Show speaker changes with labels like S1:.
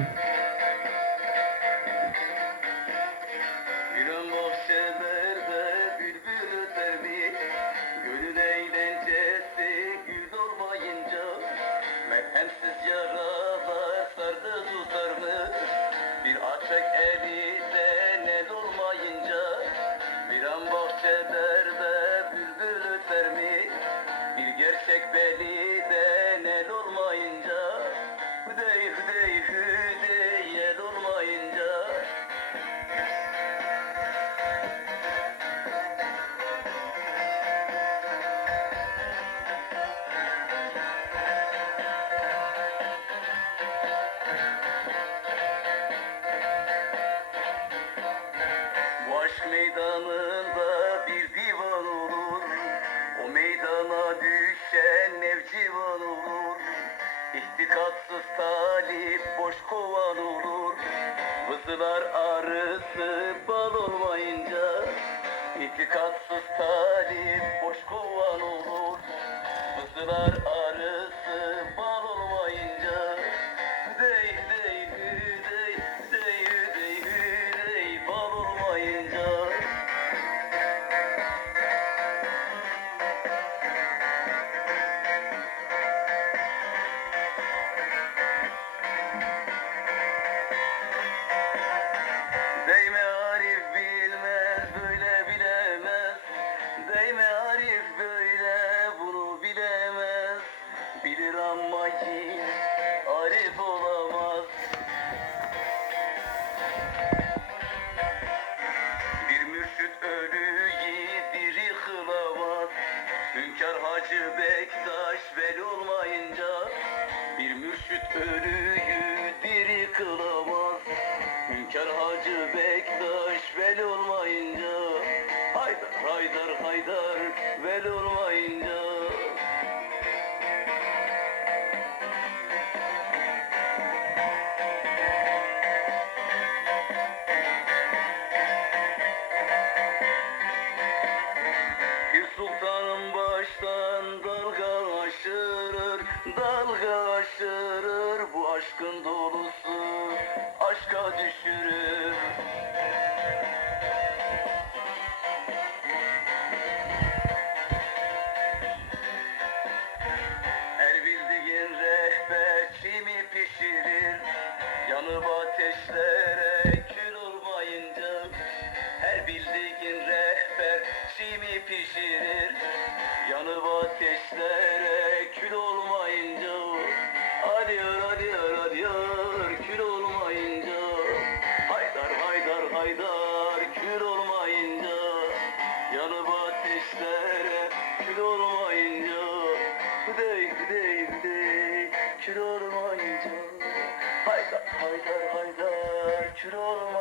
S1: Mm-hmm. Aşk meydanında bir divan olur. O meydana düşen nevcivan olur. İhtikatsız talip boş kovan olur. Vızılar arısı bal olmayınca İhtikatsız talip boş kovan olur. Vızılar arısı Hacı Bektaş veli olmayınca Bir mürşit ölüyü diri kılamaz. Hünkar Hacı Bektaş veli olmayınca Haydar haydar haydar veli olmayınca. Bir sultanın dalga aşırır Bu aşkın dolusu aşka düşürür. Her bildiğin rehber kimi pişirir? Yanıp ateşlere kül olmayınca Her bildiğin rehber kimi pişirir? Yanıp ateşlere haydar kül olmayınca Yanıp ateşlere kül olmayınca Gidey gidey gidey kül olmayınca. Haydar haydar haydar kül olmayınca.